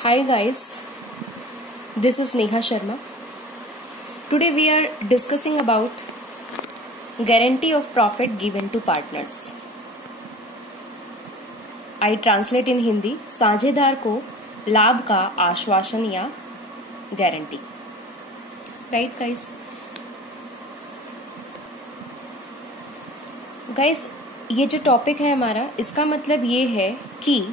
Hi guys, this is Neha Sharma. Today we are discussing about guarantee of profit given to partners. I translate in Hindi, साझेदार को लाभ का आश्वासन या guarantee. Right guys? Guys, ये जो topic है हमारा, इसका मतलब ये है कि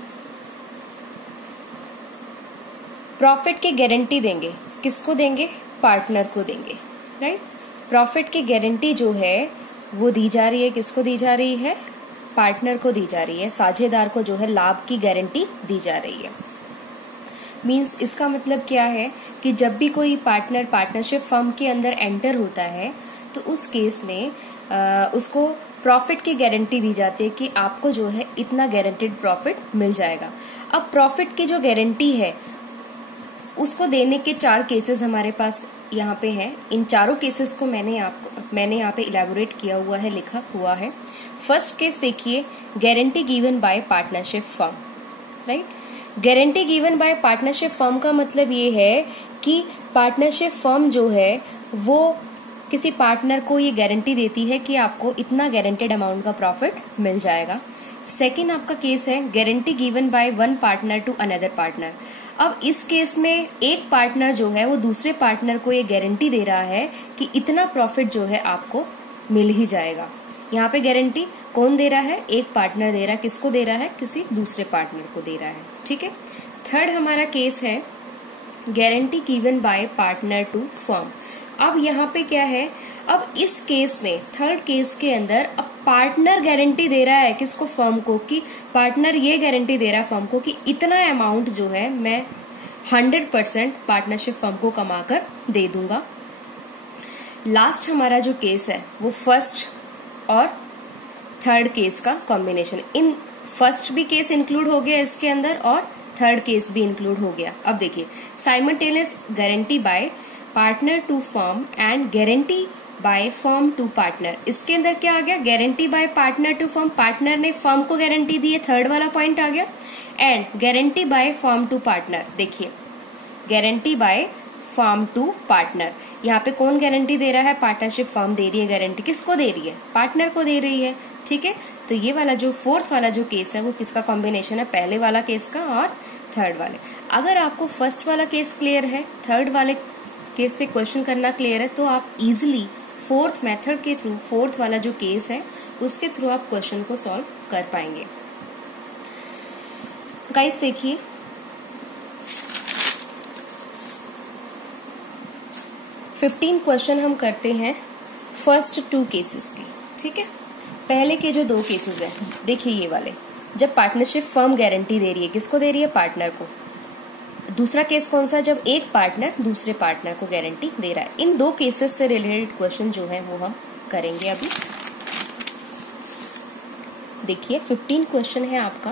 प्रॉफिट की गारंटी देंगे. किसको देंगे? पार्टनर को देंगे. राइट? प्रॉफिट की गारंटी जो है वो दी जा रही है. किसको दी जा रही है? पार्टनर को दी जा रही है. साझेदार को जो है लाभ की गारंटी दी जा रही है. मींस इसका मतलब क्या है कि जब भी कोई पार्टनर पार्टनरशिप फर्म के अंदर एंटर होता है तो उस केस में उसको प्रॉफिट की गारंटी दी जाती है कि आपको जो है इतना गारंटेड प्रॉफिट मिल जाएगा. अब प्रॉफिट की जो गारंटी है उसको देने के 4 केसेस हमारे पास यहाँ पे हैं. इन चारों केसेस को मैंने यहाँ पे इलेबोरेट किया हुआ है, लिखा हुआ है. फर्स्ट केस देखिए, guarantee given bye partnership firm. Right? Guarantee given bye partnership firm का मतलब ये है कि पार्टनरशिप फर्म जो है वो किसी पार्टनर को ये गारंटी देती है कि आपको इतना गारंटेड अमाउंट का प्रॉफिट मिल जाएगा. सेकेंड आपका केस है guarantee given by one partner to another partner. अब इस केस में एक पार्टनर जो है वो दूसरे पार्टनर को ये गारंटी दे रहा है कि इतना प्रॉफिट जो है आपको मिल ही जाएगा. यहाँ पे गारंटी कौन दे रहा है? एक पार्टनर दे रहा है. किसको दे रहा है? किसी दूसरे पार्टनर को दे रहा है. ठीक है. थर्ड हमारा केस है guarantee given by partner to firm. अब यहाँ पे क्या है? अब इस केस में थर्ड केस के अंदर अब पार्टनर गारंटी दे रहा है किसको? फर्म को. कि पार्टनर ये गारंटी दे रहा है फर्म को कि इतना अमाउंट जो है मैं 100% पार्टनरशिप फर्म को कमाकर दे दूंगा. लास्ट हमारा जो केस है वो फर्स्ट और थर्ड केस का कॉम्बिनेशन. इन फर्स्ट भी केस इंक्लूड हो गया इसके अंदर और थर्ड केस भी इंक्लूड हो गया. अब देखिए, simultaneous guarantee by partner to firm and guarantee by firm to partner. इसके अंदर क्या आ गया? Guarantee by partner to firm. Partner ने फर्म को गारंटी दी है, थर्ड वाला पॉइंट आ गया. And guarantee by firm to partner. देखिए, guarantee by firm to partner. यहाँ पे कौन गारंटी दे रहा है? पार्टनरशिप फर्म दे रही है गारंटी. किसको दे रही है? पार्टनर को दे रही है. ठीक है. तो ये वाला जो फोर्थ वाला जो केस है वो किसका कॉम्बिनेशन है? पहले वाला केस का और थर्ड वाले. अगर आपको फर्स्ट वाला केस क्लियर है, थर्ड वाले केस से क्वेश्चन करना क्लियर है, तो आप इजिली फोर्थ मेथड के थ्रू, फोर्थ वाला जो केस है उसके थ्रू आप क्वेश्चन को सॉल्व कर पाएंगे. गाइस देखिए, फिफ्टीन क्वेश्चन हम करते हैं फर्स्ट 2 केसेस की. ठीक है. पहले के जो 2 केसेस हैं, देखिए ये वाले, जब पार्टनरशिप फर्म गारंटी दे रही है, किसको दे रही है? पार्टनर को. दूसरा केस कौन सा? जब एक पार्टनर दूसरे पार्टनर को गारंटी दे रहा है. इन 2 केसेस से रिलेटेड क्वेश्चन जो है वो हम करेंगे अभी. देखिए 15 क्वेश्चन है आपका.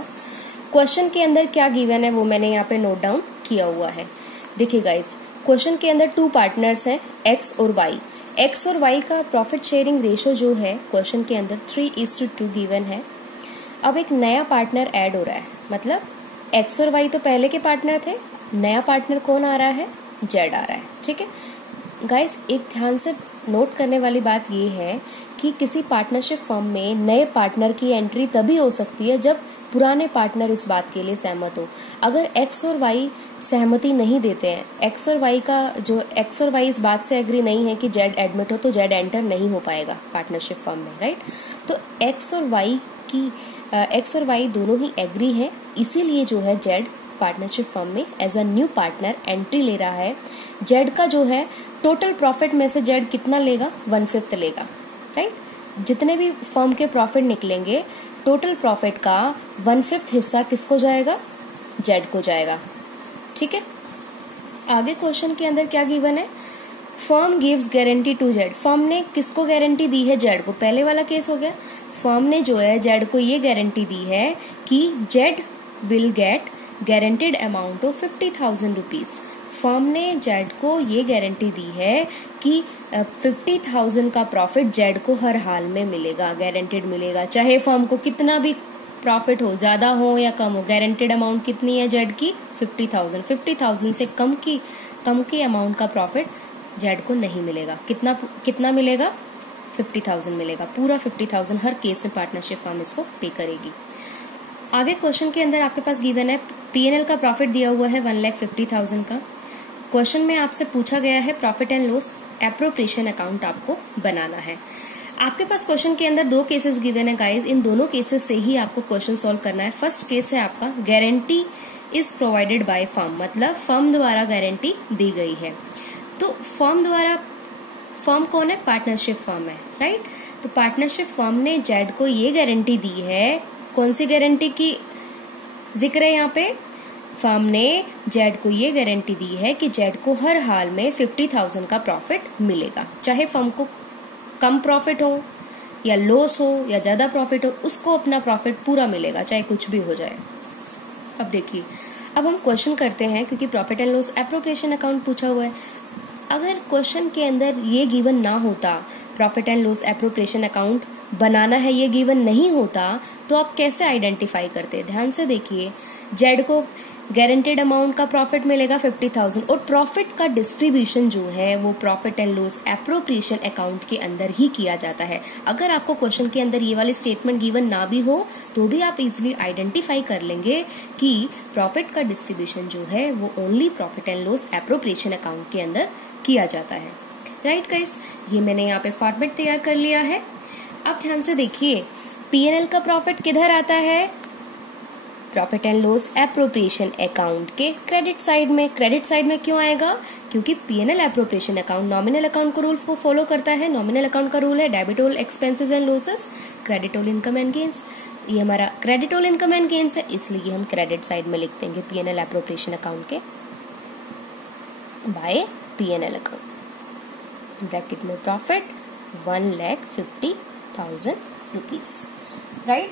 क्वेश्चन के अंदर क्या गिवन है वो मैंने यहाँ पे नोट डाउन किया हुआ है. देखिए गाइस, क्वेश्चन के अंदर 2 पार्टनर्स हैं, एक्स और वाई. एक्स और वाई का प्रॉफिट शेयरिंग रेशो जो है क्वेश्चन के अंदर 3:2 गिवन है. अब एक नया पार्टनर ऐड हो रहा है, मतलब एक्स और वाई तो पहले के पार्टनर थे, नया पार्टनर कौन आ रहा है? जेड आ रहा है. ठीक है गाइस, एक ध्यान से नोट करने वाली बात ये है कि किसी पार्टनरशिप फर्म में नए पार्टनर की एंट्री तभी हो सकती है जब पुराने पार्टनर इस बात के लिए सहमत हो. अगर एक्स और वाई सहमति नहीं देते हैं, एक्स और वाई इस बात से एग्री नहीं है कि जेड एडमिट हो, तो जेड एंटर नहीं हो पाएगा पार्टनरशिप फर्म में. राइट? तो एक्स और वाई दोनों ही एग्री है, इसीलिए जो है जेड पार्टनरशिप फर्म में as a new partner entry ले रहा है. जेड का जो है टोटल प्रॉफिट में से जेड कितना लेगा? 1/5 लेगा. राइट? जितने भी फर्म के प्रॉफिट निकलेंगे, टोटल प्रॉफिट का 1/5 हिस्सा किसको जाएगा? जेड को जाएगा. ठीक है. आगे क्वेश्चन के अंदर क्या गिवन है? Firm gives guarantee to Z. Firm ने किसको गारंटी दी है? जेड को. पहले वाला केस हो गया. फर्म ने जो है जेड को ये गारंटी दी है कि Z will get guaranteed amount of 50,000 rupees. Firm ने जेड को ये गारंटी दी है कि 50,000 का प्रॉफिट जेड को हर हाल में मिलेगा, गारंटेड मिलेगा, चाहे फर्म को कितना भी प्रॉफिट हो, ज्यादा हो या कम हो, गारंटेड अमाउंट कितनी है जेड की 50,000। 50,000 से कम की अमाउंट का प्रॉफिट जेड को नहीं मिलेगा। कितना मिलेगा? 50,000 मिलेगा। पूरा 50,000 हर केस में पार्टनरशिप फर्म इसको पे करेगी। आगे क्वेश्चन के अंदर आपके पास गिवन है पीएनएल का प्रॉफिट दिया हुआ है 1,50,000 का। क्वेश्चन में आपसे पूछा गया है profit and loss appropriation account आपको बनाना है। आपके पास क्वेश्चन के अंदर 2 केसेस गिवन है गाइस, इन दोनों केसेस से ही आपको क्वेश्चन सॉल्व करना है। फर्स्ट केस है आपका guarantee is provided by firm, मतलब फर्म द्वारा गारंटी दी गई है। तो फर्म कौन है? पार्टनरशिप फर्म है, राइट। तो पार्टनरशिप फर्म ने जेड को ये गारंटी दी है, कौन सी गारंटी की जिक्र है यहाँ पे? फर्म ने जेड को ये गारंटी दी है कि जेड को हर हाल में 50,000 का प्रॉफिट मिलेगा, चाहे फर्म को कम प्रॉफिट हो या लॉस हो या ज्यादा प्रॉफिट हो, उसको अपना प्रॉफिट पूरा मिलेगा, चाहे कुछ भी हो जाए। अब देखिए, अब हम क्वेश्चन करते हैं, क्योंकि profit and loss appropriation account पूछा हुआ है। अगर क्वेश्चन के अंदर ये गिवन ना होता, profit and loss appropriation account बनाना है, ये गिवन नहीं होता, तो आप कैसे आइडेंटिफाई करते? ध्यान से देखिए, जेड को गारंटेड अमाउंट का प्रॉफिट मिलेगा 50,000 और प्रॉफिट का डिस्ट्रीब्यूशन जो है वो profit and loss appropriation account के अंदर ही किया जाता है। अगर आपको क्वेश्चन के अंदर ये वाली स्टेटमेंट गिवन ना भी हो तो भी आप इजिली आइडेंटिफाई कर लेंगे कि प्रॉफिट का डिस्ट्रीब्यूशन जो है वो only profit and loss appropriation account के अंदर किया जाता है, राइट गाइस। ये मैंने यहाँ पे फॉर्मेट तैयार कर लिया है। अब ध्यान से देखिए, पीएनएल का प्रॉफिट किधर आता है? Profit and loss appropriation account के क्रेडिट साइड में। क्रेडिट साइड में क्यों आएगा? क्योंकि PNL appropriation account nominal account का रूल को फॉलो करता है। नॉमिनल अकाउंट का रूल है debit all expenses and losses, credit all income and gains. ये हमारा credit all income and gains है, इसलिए हम क्रेडिट साइड में लिख देंगे पीएनएल एप्रोप्रिएशन अकाउंट के बाय पीएनएल अकाउंट। ब्रैकेट में प्रॉफिट 1,50,000 रुपीज, राइट।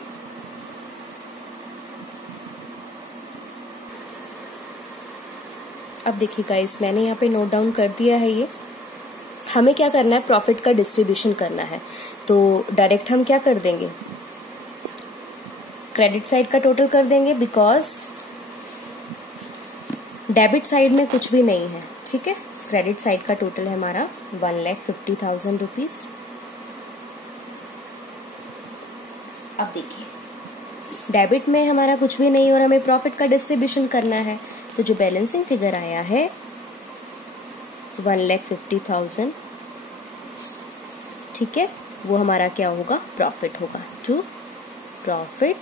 अब देखिए गाइस, मैंने यहाँ पे नोट डाउन कर दिया है। ये हमें क्या करना है? प्रॉफिट का डिस्ट्रीब्यूशन करना है। तो डायरेक्ट हम क्या कर देंगे? क्रेडिट साइड का टोटल कर देंगे, बिकॉज डेबिट साइड में कुछ भी नहीं है, ठीक है। क्रेडिट साइड का टोटल है हमारा 1,50,000 रुपीज। अब देखिए, डेबिट में हमारा कुछ भी नहीं और हमें प्रॉफिट का डिस्ट्रीब्यूशन करना है, तो जो बैलेंसिंग फिगर आया है 1,50,000, ठीक है, वो हमारा क्या होगा? प्रॉफिट होगा। टू प्रॉफिट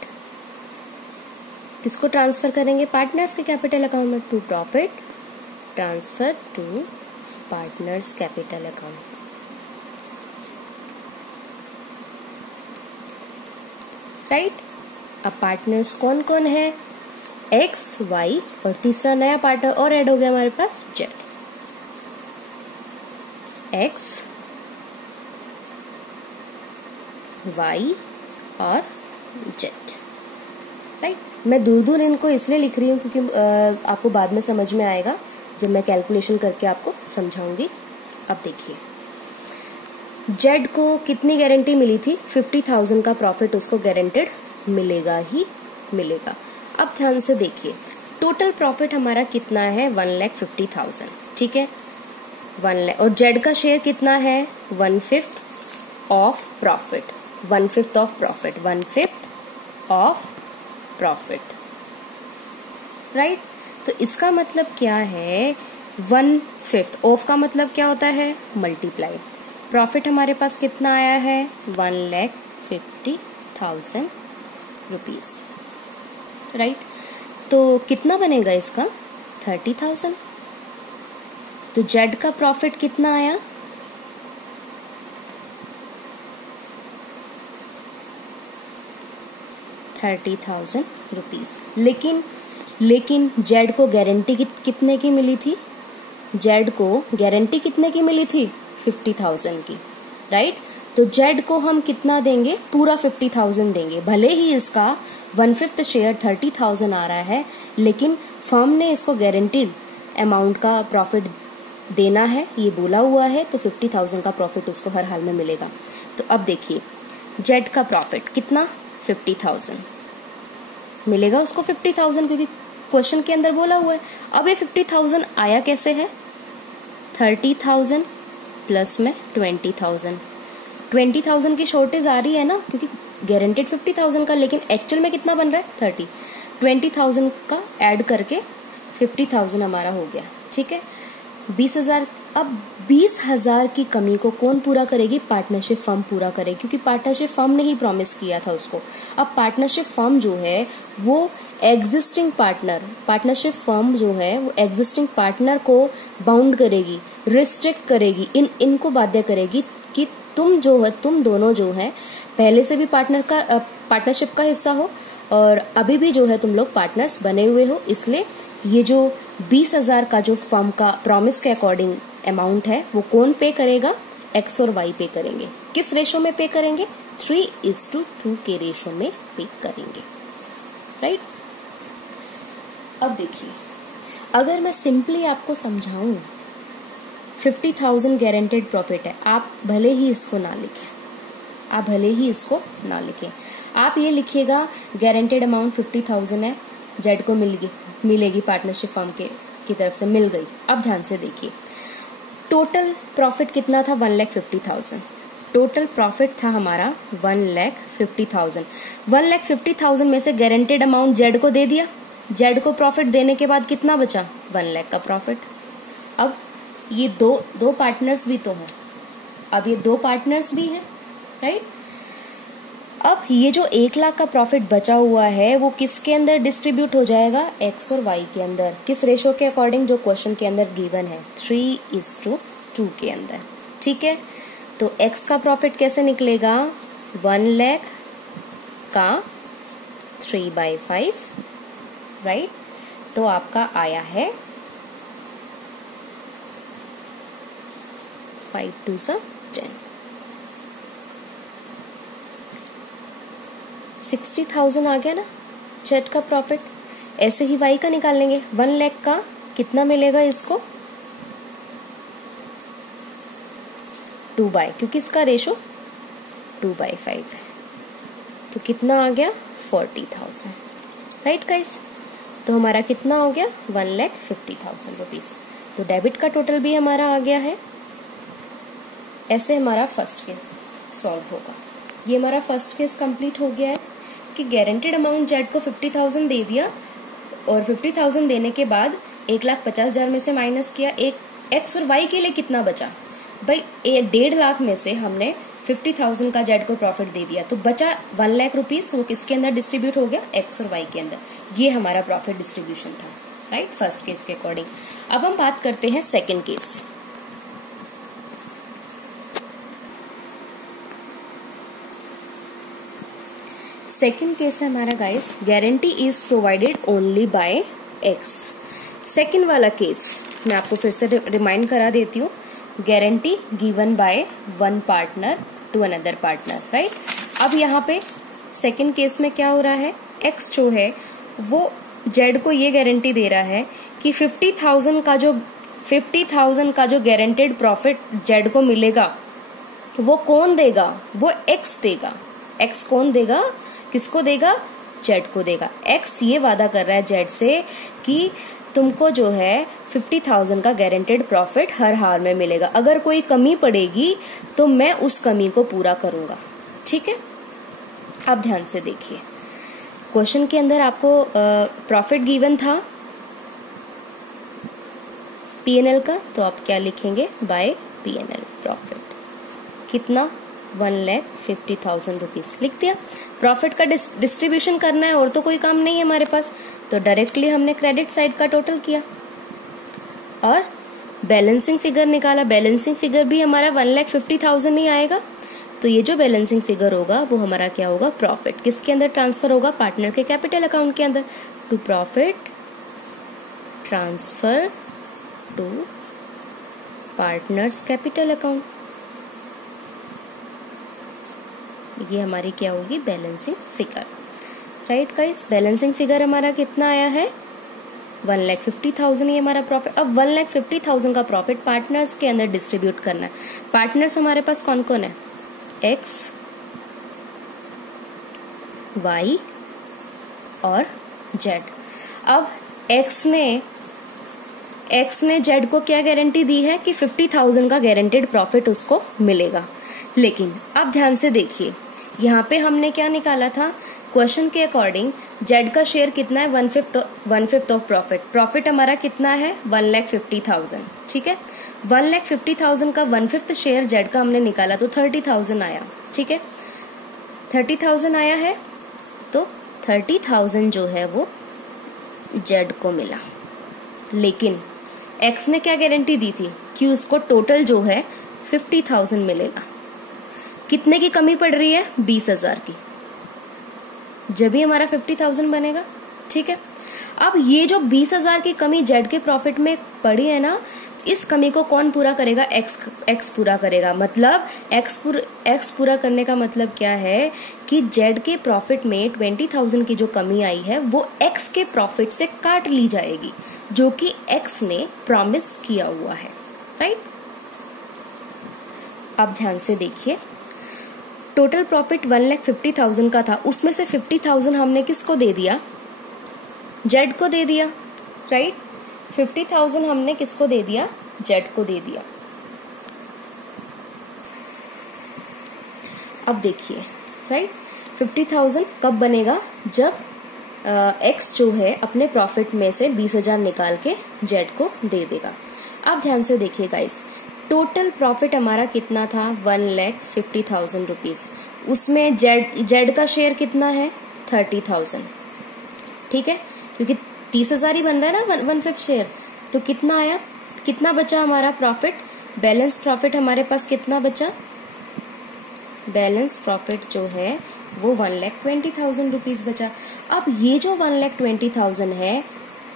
किसको ट्रांसफर करेंगे? पार्टनर्स के कैपिटल अकाउंट में। To profit transfer to partners capital account, right. अब पार्टनर्स कौन कौन है? एक्स, वाई और तीसरा नया पार्टनर और ऐड हो गया हमारे पास, जेड। एक्स, वाई और जेड, राइट। मैं दूर दूर इनको इसलिए लिख रही हूँ क्योंकि आपको बाद में समझ में आएगा जब मैं कैलकुलेशन करके आपको समझाऊंगी। अब देखिए, जेड को कितनी गारंटी मिली थी? 50,000 का प्रॉफिट उसको गारंटेड मिलेगा ही मिलेगा। अब ध्यान से देखिए, टोटल प्रॉफिट हमारा कितना है? 1,50,000, ठीक है। 1 लाख, और जेड का शेयर कितना है? 1/5 of profit, 1/5 of profit, 1/5 of profit, right. तो इसका मतलब क्या है? 1/5 ऑफ का मतलब क्या होता है? मल्टीप्लाई। प्रॉफिट हमारे पास कितना आया है? 1,50,000 रुपीज, राइट। तो कितना बनेगा इसका? 30,000। तो जेड का प्रॉफिट कितना आया? 30,000 रुपीज। लेकिन जेड को गारंटी कितने की मिली थी? जेड को गारंटी कितने की मिली थी? 50,000 की, राइट। तो जेड को हम कितना देंगे? पूरा 50,000 देंगे। भले ही इसका 1/5 शेयर 30,000 आ रहा है, लेकिन फर्म ने इसको गारंटीड अमाउंट का प्रॉफिट देना है, ये बोला हुआ है, तो 50,000 का प्रॉफिट उसको हर हाल में मिलेगा। तो अब देखिए, जेड का प्रॉफिट कितना? 50,000, मिलेगा उसको 50,000, क्योंकि क्वेश्चन के अंदर बोला हुआ है। अब ये 50,000 आया कैसे है, 30,000 प्लस में 20,000। 20,000 की शॉर्टेज आ रही है ना, क्योंकि गारंटेड 50,000 का, लेकिन एक्चुअल में कितना बन रहा है 30। 20,000 का ऐड करके 50,000 हमारा हो गया। ठीक है, 20,000। अब 20,000 की कमी को कौन पूरा करेगी, पार्टनरशिप फर्म पूरा करेगी, क्योंकि पार्टनरशिप फर्म ने ही प्रॉमिस किया था उसको। अब पार्टनरशिप फर्म जो है वो एग्जिस्टिंग पार्टनरशिप फर्म जो है वो एग्जिस्टिंग पार्टनर को बाउंड करेगी, रिस्ट्रिक्ट करेगी, इनको बाध्य करेगी कि तुम दोनों जो है पहले से भी पार्टनरशिप का हिस्सा हो और अभी भी जो है तुम लोग पार्टनर्स बने हुए हो। इसलिए ये जो 20,000 का जो फर्म का प्रॉमिस के अकॉर्डिंग अमाउंट है वो कौन पे करेगा, एक्स और वाई पे करेंगे। किस रेशो में पे करेंगे, 3:2 के रेशो में पे करेंगे। राइट। अब देखिए, अगर मैं सिंपली आपको समझाऊं, 50,000 गारंटेड प्रॉफिट है, आप भले ही इसको ना लिखें, आप ये लिखिएगा गारंटेड अमाउंट 50,000 है, जेड को मिलेगी पार्टनरशिप फर्म की तरफ से, मिल गई। अब ध्यान से देखिए, टोटल प्रॉफिट कितना था, 1,50,000। टोटल प्रॉफिट था हमारा 1,50,000। 1,50,000 में से गारंटेड अमाउंट जेड को दे दिया, जेड को प्रॉफिट देने के बाद कितना बचा, 1 लाख का प्रॉफिट। अब ये दो पार्टनर्स भी तो हैं, अब ये 2 पार्टनर्स भी हैं, राइट। अब ये जो 1 लाख का प्रॉफिट बचा हुआ है वो किसके अंदर डिस्ट्रीब्यूट हो जाएगा, एक्स और वाई के अंदर। किस रेशो के अकॉर्डिंग, जो क्वेश्चन के अंदर गिवन है, 3:2 के अंदर। ठीक है, तो एक्स का प्रॉफिट कैसे निकलेगा, 1 लाख का 3/5, राइट। तो आपका आया है 5 2 10, 60,000 आ गया ना जेड का प्रॉफिट। ऐसे ही वाई का निकाल लेंगे, 1 लाख का कितना मिलेगा इसको, 2 बाय, क्योंकि इसका रेशो 2/5 है, तो कितना आ गया 40,000, राइट गाइस। तो हमारा कितना हो गया 1,50,000 रुपीज। तो डेबिट का टोटल भी हमारा आ गया है। ऐसे हमारा फर्स्ट केस सॉल्व होगा। ये हमारा फर्स्ट केस कंप्लीट हो गया है कि गारंटेड अमाउंट जेड को 50,000 दे दिया और 50,000 देने के बाद 1,50,000 में से माइनस किया, एक एक्स और वाई के लिए कितना बचा भाई, 1.5 लाख में से हमने 50,000 का जेड को प्रॉफिट दे दिया, तो बचा 1 लाख रुपीज, वो किसके अंदर डिस्ट्रीब्यूट हो गया, एक्स और वाई के अंदर। ये हमारा प्रॉफिट डिस्ट्रीब्यूशन था, राइट, फर्स्ट केस के अकॉर्डिंग। अब हम बात करते हैं सेकेंड केस। सेकेंड केस है हमारा guys, guarantee is provided only by X. Second वाला केस मैं आपको फिर से रिमाइंड करा देती हूँ, guarantee given by one partner to another partner, right. अब यहाँ पे सेकेंड केस में क्या हो रहा है, एक्स जो है वो जेड को ये गारंटी दे रहा है कि 50,000 का जो गारंटेड प्रॉफिट जेड को मिलेगा वो कौन देगा, वो एक्स देगा। एक्स कौन देगा, किसको देगा, जेड को देगा। एक्स ये वादा कर रहा है जेड से कि तुमको जो है 50,000 का गारंटेड प्रॉफिट हर हाल में मिलेगा, अगर कोई कमी पड़ेगी तो मैं उस कमी को पूरा करूंगा। ठीक है, आप ध्यान से देखिए, क्वेश्चन के अंदर आपको प्रॉफिट गिवन था पीएनएल का, तो आप क्या लिखेंगे, बाय पीएनएल प्रॉफिट कितना, 1,50,000 रुपीज लिख दिया। प्रॉफिट का डिस्ट्रीब्यूशन करना है और तो कोई काम नहीं है हमारे पास, तो डायरेक्टली हमने क्रेडिट साइड का टोटल किया और बैलेंसिंग फिगर निकाला। बैलेंसिंग फिगर भी हमारा 1,50,000 ही आएगा, तो ये जो बैलेंसिंग फिगर होगा वो हमारा क्या होगा, प्रॉफिट किसके अंदर ट्रांसफर होगा, पार्टनर के कैपिटल अकाउंट के अंदर। To profit transfer to partners capital account, ये हमारी क्या होगी, balancing figure, right guys. Balancing figure हमारा कितना आया है, 1,50,000, ये हमारा प्रॉफिट। अब 1,50,000 का प्रॉफिट पार्टनर्स के अंदर डिस्ट्रीब्यूट करना है। पार्टनर्स हमारे पास कौन कौन है, एक्स, वाई और जेड। अब एक्स ने जेड को क्या गारंटी दी है कि 50,000 का गारंटेड प्रॉफिट उसको मिलेगा। लेकिन अब ध्यान से देखिए, यहाँ पे हमने क्या निकाला था, क्वेश्चन के अकॉर्डिंग जेड का शेयर कितना है, 1/5 ऑफ प्रॉफिट। प्रॉफिट हमारा कितना है, 1,50,000। ठीक है, 1,50,000 का 1/5 शेयर जेड का हमने निकाला तो 30,000 आया। ठीक है, 30,000 आया है, तो 30,000 जो है वो जेड को मिला। लेकिन एक्स ने क्या गारंटी दी थी कि उसको टोटल जो है 50,000 मिलेगा। कितने की कमी पड़ रही है, 20,000 की, जब भी हमारा 50,000 बनेगा। ठीक है, अब ये जो 20,000 की कमी जेड के प्रॉफिट में पड़ी है ना, इस कमी को कौन पूरा करेगा, एक्स पूरा करेगा। मतलब एक्स पूरा करने का मतलब क्या है कि जेड के प्रॉफिट में 20,000 की जो कमी आई है वो एक्स के प्रॉफिट से काट ली जाएगी, जो कि एक्स ने प्रॉमिस किया हुआ है। राइट, अब ध्यान से देखिए, टोटल प्रॉफिट 1,50,000 का था, उसमें से 50,000 हमने किसको दे दिया, जेड को दे दिया। राइट, 50,000 हमने किसको दे दिया, जेड को दे दिया। अब देखिए, राइट, 50,000 कब बनेगा, जब एक्स जो है अपने प्रॉफिट में से 20,000 निकाल के जेड को दे देगा। अब ध्यान से देखिए गाइस, टोटल प्रॉफिट हमारा कितना था, 1,50,000 रुपीज। उसमें जेड का शेयर कितना है, 30,000। ठीक है, क्योंकि 30,000 ही बन रहा है ना 1/5 शेयर, तो कितना आया, कितना बचा हमारा प्रॉफिट, बैलेंस प्रॉफिट हमारे पास कितना बचा, बैलेंस प्रॉफिट जो है वो 1,20,000 रुपीज बचा। अब ये जो 1,20,000 है,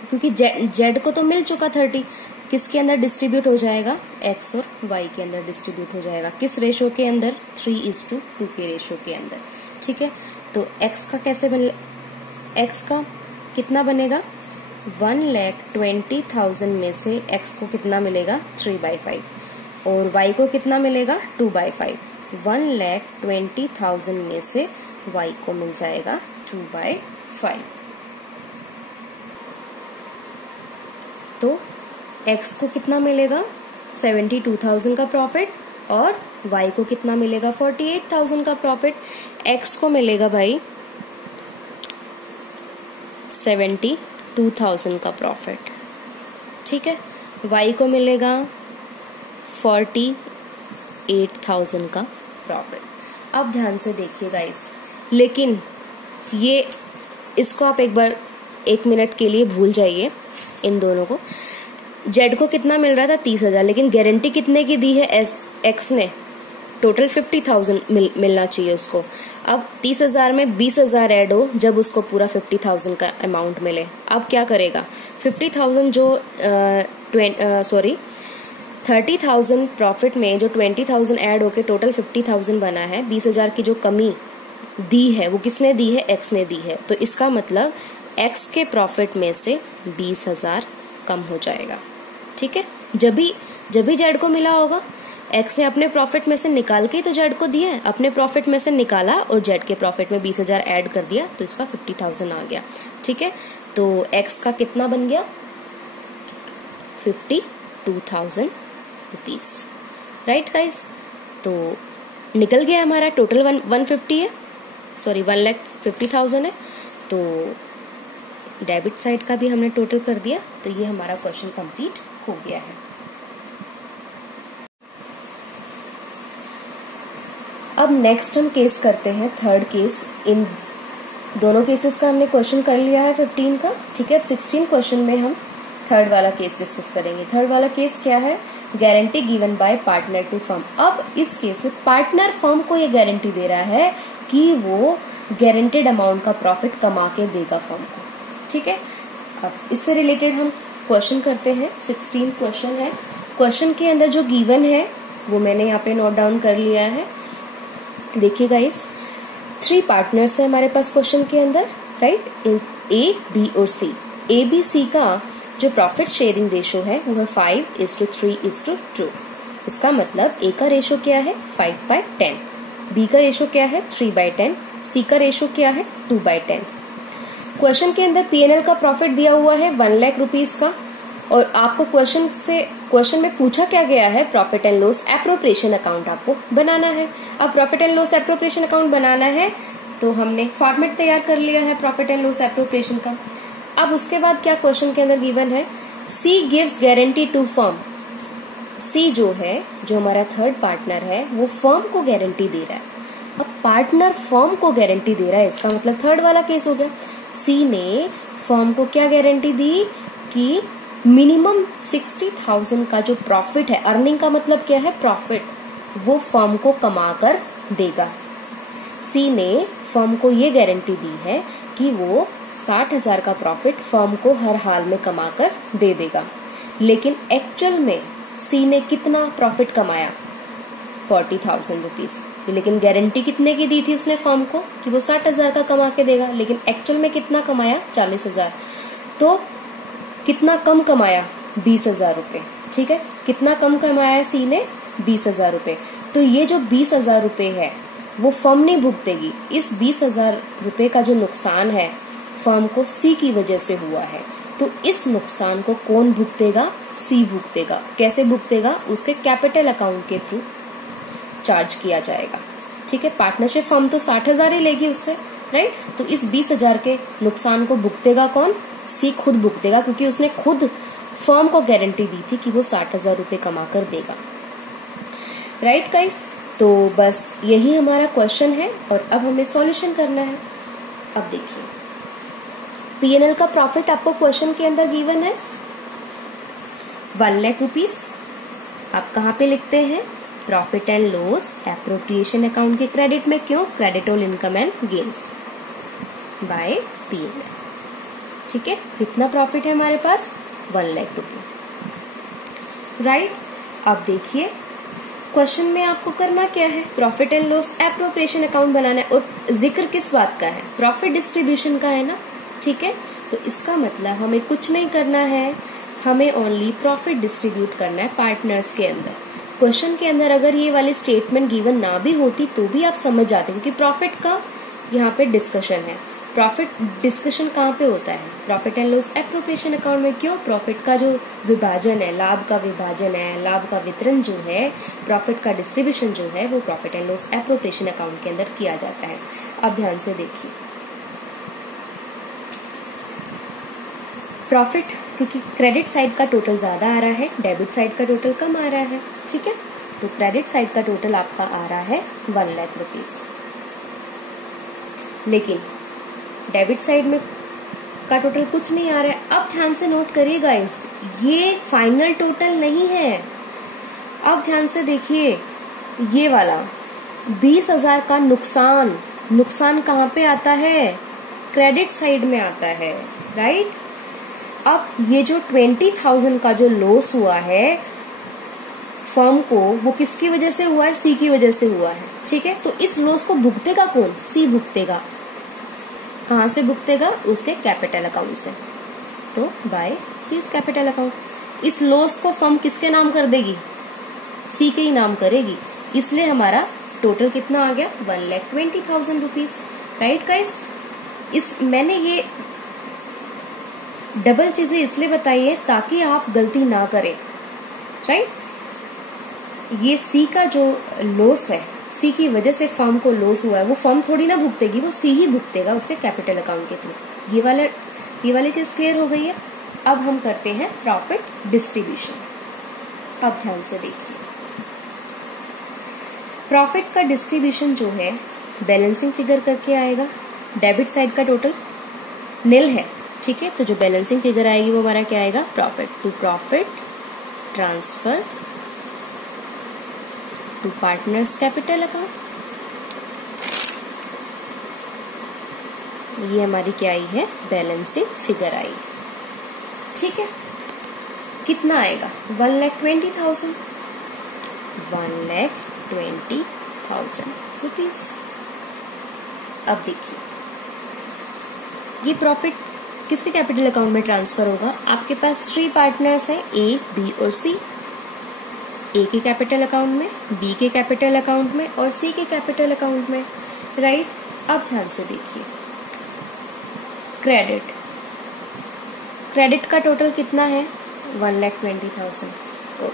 क्योंकि जेड को तो मिल चुका 30, किसके अंदर डिस्ट्रीब्यूट हो जाएगा, एक्स और वाई के अंदर डिस्ट्रीब्यूट हो जाएगा। किस रेशो के अंदर, 3:2 के रेशो के अंदर। ठीक है, तो एक्स का कैसे एक्स का कितना बनेगा, 1,20,000 में से एक्स को कितना मिलेगा, 3/5, और वाई को कितना मिलेगा, 2/5। 1,20,000 में से वाई को मिल जाएगा 2/5। तो एक्स को कितना मिलेगा, 72,000 का प्रॉफिट, और वाई को कितना मिलेगा, 48,000 का प्रॉफिट। एक्स को मिलेगा भाई 72,000 का प्रॉफिट। ठीक है, वाई को मिलेगा 48,000 का प्रॉफिट। अब ध्यान से देखिए गाइस, लेकिन ये इसको आप एक मिनट के लिए भूल जाइए, इन दोनों को। जेड को कितना मिल रहा था, 30,000, लेकिन गारंटी कितने की दी है एक्स ने, टोटल 50,000 मिलना चाहिए उसको। अब 30,000 में 20,000 ऐड हो जब उसको पूरा 50,000 का अमाउंट मिले। अब क्या करेगा, 50,000 जो 30,000 प्रॉफिट में जो 20,000 ऐड होके टोटल 50,000 बना है, 20,000 की जो कमी दी है वो किसने दी है, एक्स ने दी है। तो इसका मतलब एक्स के प्रॉफिट में से 20,000 कम हो जाएगा। ठीक है, जब भी जेड को मिला होगा, एक्स ने अपने प्रॉफिट में से निकाल के तो जेड को दिया है, अपने प्रॉफिट में से निकाला और जेड के प्रॉफिट में 20,000 ऐड कर दिया, तो इसका 50,000 आ गया। ठीक है, तो एक्स का कितना बन गया, 52,000 रुपीज। राइट गाइस, तो निकल गया हमारा टोटल 150 है, सॉरी 1,50,000 है। तो डेबिट साइड का भी हमने टोटल कर दिया, तो ये हमारा क्वेश्चन कंप्लीट हो गया है। अब नेक्स्ट हम केस करते हैं, थर्ड केस। इन दोनों केसेस का हमने क्वेश्चन कर लिया है 15 का। ठीक है, अब 16 क्वेश्चन में हम थर्ड वाला केस डिस्कस करेंगे। थर्ड वाला केस क्या है, guarantee given by partner to firm. अब इस केस में पार्टनर फर्म को ये गारंटी दे रहा है कि वो गारंटेड अमाउंट का प्रॉफिट कमा के देगा फर्म को। ठीक है, अब इससे रिलेटेड हम क्वेश्चन करते हैं। 16 क्वेश्चन है। क्वेश्चन के अंदर जो गिवन है वो मैंने यहाँ पे नोट डाउन कर लिया है। देखिए गाइस, 3 पार्टनर्स है हमारे पास क्वेश्चन के अंदर, राइट, ए, बी और सी। ए, बी, सी का जो प्रॉफिट शेयरिंग रेशो है वो है 5:3:2। इसका मतलब ए का रेशो क्या है, 5/10, बी का रेशो क्या है, 3/10, सी का रेशो क्या है, 2/10। क्वेश्चन के अंदर पीएनएल का प्रॉफिट दिया हुआ है 1 लाख रुपीज का, और आपको क्वेश्चन में पूछा क्या गया है, profit and loss appropriation account आपको बनाना है। अब profit and loss appropriation account बनाना है तो हमने फॉर्मेट तैयार कर लिया है प्रॉफिट एंड लॉस एप्रोप्रिएशन का। अब उसके बाद क्या क्वेश्चन के अंदर गिवन है, सी गिव्स गारंटी टू फर्म। सी जो है, जो हमारा थर्ड पार्टनर है, वो फर्म को गारंटी दे रहा है। अब पार्टनर फर्म को गारंटी दे रहा है, इसका मतलब थर्ड वाला केस हो गया। सी ने फर्म को क्या गारंटी दी कि मिनिमम 60,000 का जो प्रॉफिट है, अर्निंग का मतलब क्या है, प्रॉफिट, वो फर्म को कमा कर देगा। सी ने फर्म को ये गारंटी दी है कि वो 60,000 का प्रॉफिट फर्म को हर हाल में कमा कर दे देगा। लेकिन एक्चुअल में सी ने कितना प्रॉफिट कमाया, 40,000 रुपीज। लेकिन गारंटी कितने की दी थी उसने फर्म को कि वो 60,000 का कमा के देगा, लेकिन एक्चुअल में कितना कमाया, 40,000। तो कितना कम कमाया, 20,000 रुपए। ठीक है, कितना कम कमाया सी ने, 20,000 रुपए। तो ये जो 20,000 रुपए है वो फर्म नहीं भुगतेगी। इस 20,000 रुपए का जो नुकसान है फर्म को सी की वजह से हुआ है, तो इस नुकसान को कौन भुगतेगा, सी भुगतेगा। कैसे भुगतेगा, उसके कैपिटल अकाउंट के थ्रू चार्ज किया जाएगा। ठीक है, पार्टनरशिप फर्म तो 60,000 ही लेगी उससे, राइट। तो इस 20,000 के नुकसान को भुगतेगा कौन, सी खुद भुगतेगा, क्योंकि उसने खुद फर्म को गारंटी दी थी कि वो 60,000 रुपए कमा कर देगा। राइट गाइस, तो बस यही हमारा क्वेश्चन है और अब हमें सॉल्यूशन करना है। अब देखिए, पीएनएल का प्रॉफिट आपको क्वेश्चन के अंदर गिवन है 1 लाख रुपीज। आप कहाँ पे लिखते हैं, profit and loss appropriation account के क्रेडिट में। क्यों, credit all income and gains by PNL. ठीक है, कितना प्रॉफिट है हमारे पास, 1 लाख रुपए। राइट, अब देखिए क्वेश्चन में आपको करना क्या है, profit and loss appropriation account बनाना है। और जिक्र किस बात का है, प्रॉफिट डिस्ट्रीब्यूशन का है ना। ठीक है, तो इसका मतलब हमें कुछ नहीं करना है, हमें ओनली प्रॉफिट डिस्ट्रीब्यूट करना है पार्टनर्स के अंदर। क्वेश्चन के अंदर अगर ये वाली स्टेटमेंट गिवन ना भी होती तो भी आप समझ जाते, क्योंकि प्रॉफिट का यहाँ पे डिस्कशन है। प्रॉफिट डिस्कशन कहाँ पे होता है, profit and loss appropriation account में। क्यों, प्रॉफिट का जो विभाजन है, लाभ का विभाजन है, लाभ का वितरण जो है, प्रॉफिट का डिस्ट्रीब्यूशन जो है, वो profit and loss appropriation account के अंदर किया जाता है। अब ध्यान से देखिए, प्रॉफिट, क्योंकि क्रेडिट साइड का टोटल ज्यादा आ रहा है, डेबिट साइड का टोटल कम आ रहा है। ठीक है, तो क्रेडिट साइड का टोटल आपका आ रहा है 1 लाख रुपीज, लेकिन डेबिट साइड में का टोटल कुछ नहीं आ रहा है। अब ध्यान से नोट करिएगा, ये फाइनल टोटल नहीं है। अब ध्यान से देखिए, ये वाला 20,000 का नुकसान कहाँ पे आता है, क्रेडिट साइड में आता है, राइट। अब ये जो 20,000 का जो लॉस हुआ है फर्म को, वो किसकी वजह से हुआ है, सी की वजह से हुआ है। ठीक है, तो इस लॉस को भुगतेगा कौन, सी भुगतेगा। कहां से भुगतेगा, उसके कैपिटल अकाउंट से, तो बाय सीज कैपिटल अकाउंट। इस लॉस को फर्म किसके नाम कर देगी, सी के ही नाम करेगी। इसलिए हमारा टोटल कितना आ गया, 1,20,000 रुपीज। राइट गाइस, मैंने ये डबल चीजें इसलिए बताई है ताकि आप गलती ना करें। राइट, ये सी का जो लॉस है, सी की वजह से फर्म को लॉस हुआ है, वो फर्म थोड़ी ना भुगतेगी, वो सी ही भुगतेगा उसके कैपिटल अकाउंट के थ्रू। ये वाली चीज क्लियर हो गई है। अब हम करते हैं प्रॉफिट डिस्ट्रीब्यूशन। अब ध्यान से देखिए, प्रॉफिट का डिस्ट्रीब्यूशन जो है बैलेंसिंग फिगर करके आएगा। डेबिट साइड का टोटल निल है, ठीक है, तो जो बैलेंसिंग फिगर आएगी वो हमारा क्या आएगा, profit to profit transfer to partners capital account. ये हमारी क्या आई है, बैलेंसिंग फिगर आई। ठीक है, कितना आएगा, 1,20,000 रुपीज। अब देखिए, ये प्रॉफिट किसके कैपिटल अकाउंट में ट्रांसफर होगा, आपके पास 3 पार्टनर्स हैं, ए, बी और सी। ए के कैपिटल अकाउंट में, बी के कैपिटल अकाउंट में और सी के कैपिटल अकाउंट में। राइट, अब ध्यान से देखिए, क्रेडिट का टोटल कितना है 1,20,000।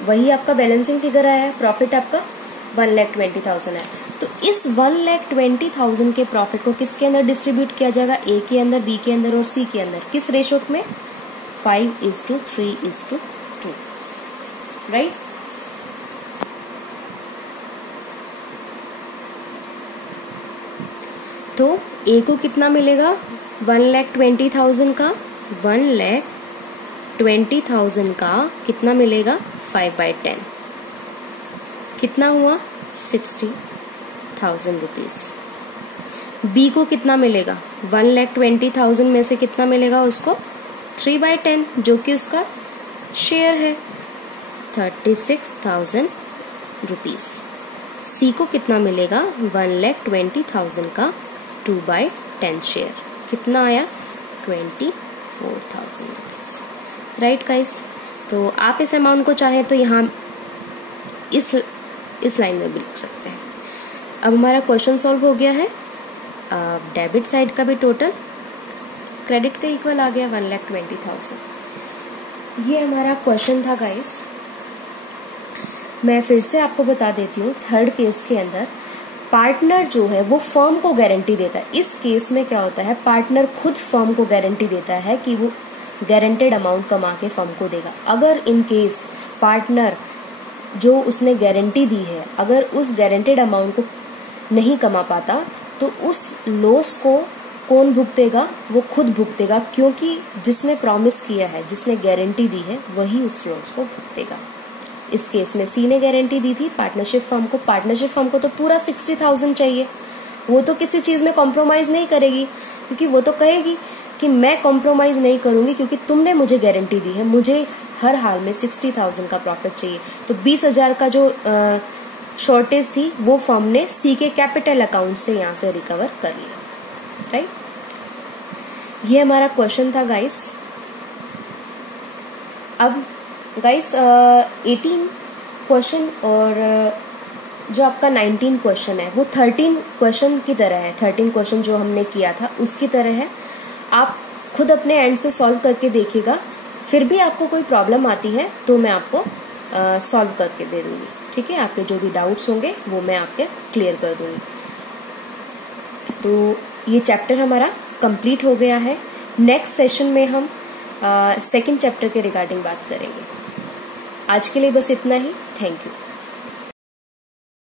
वही आपका बैलेंसिंग फिगर आया है, प्रॉफिट आपका 1,20,000 है। तो इस 1,20,000 के प्रॉफिट को किसके अंदर डिस्ट्रीब्यूट किया जाएगा, ए के अंदर, बी के अंदर और सी के अंदर। किस रेशो में, 5:3:2, राइट। तो ए को कितना मिलेगा 1,20,000 का, 1,20,000 का कितना मिलेगा 5/10, कितना हुआ 60,000 रुपीज। बी को कितना मिलेगा 1,20,000 में से कितना मिलेगा उसको 3/10, जो कि उसका शेयर है 36,000 रुपीज। सी को कितना मिलेगा 1,20,000 का 2/10 शेयर, कितना आया 24,000 रुपीज, राइट गाइस। तो आप इस अमाउंट को चाहे तो यहाँ इस लाइन में भी लिख सकते हैं। अब हमारा क्वेश्चन सॉल्व हो गया है। डेबिट साइड का भी टोटल क्रेडिट का इक्वल आ गया 1,20,000। ये हमारा क्वेश्चन था गाइस। मैं फिर से आपको बता देती हूँ, थर्ड केस के अंदर पार्टनर जो है वो फर्म को गारंटी देता है। इस केस में क्या होता है, पार्टनर खुद फर्म को गारंटी देता है कि वो गारंटेड अमाउंट कमा के फर्म को देगा। अगर इन केस पार्टनर जो उसने गारंटी दी है अगर उस गारंटेड अमाउंट को नहीं कमा पाता तो उस लॉस को कौन भुगतेगा, वो खुद भुगतेगा, क्योंकि जिसने प्रॉमिस किया है, जिसने गारंटी दी है, वही उस लॉस को भुगतेगा। इस केस में सी ने गारंटी दी थी पार्टनरशिप फर्म को। पार्टनरशिप फर्म को तो पूरा 60,000 चाहिए, वो तो किसी चीज में कॉम्प्रोमाइज नहीं करेगी, क्योंकि वो तो कहेगी कि मैं कॉम्प्रोमाइज नहीं करूंगी क्योंकि तुमने मुझे गारंटी दी है, मुझे हर हाल में 60,000 का प्रॉफिट चाहिए। तो 20,000 का जो शॉर्टेज थी वो फर्म ने सी के कैपिटल अकाउंट से यहां से रिकवर कर लिया, राइट। ये हमारा क्वेश्चन था गाइस। अब गाइस 18 क्वेश्चन और जो आपका 19 क्वेश्चन है वो 13 क्वेश्चन की तरह है। 13 क्वेश्चन जो हमने किया था उसकी तरह है। आप खुद अपने एंड से सॉल्व करके देखिएगा। फिर भी आपको कोई प्रॉब्लम आती है तो मैं आपको सॉल्व करके दे दूंगी, ठीक है। आपके जो भी डाउट्स होंगे वो मैं आपके क्लियर कर दूंगी। तो ये चैप्टर हमारा कंप्लीट हो गया है। नेक्स्ट सेशन में हम सेकंड चैप्टर के रिगार्डिंग बात करेंगे। आज के लिए बस इतना ही। Thank you.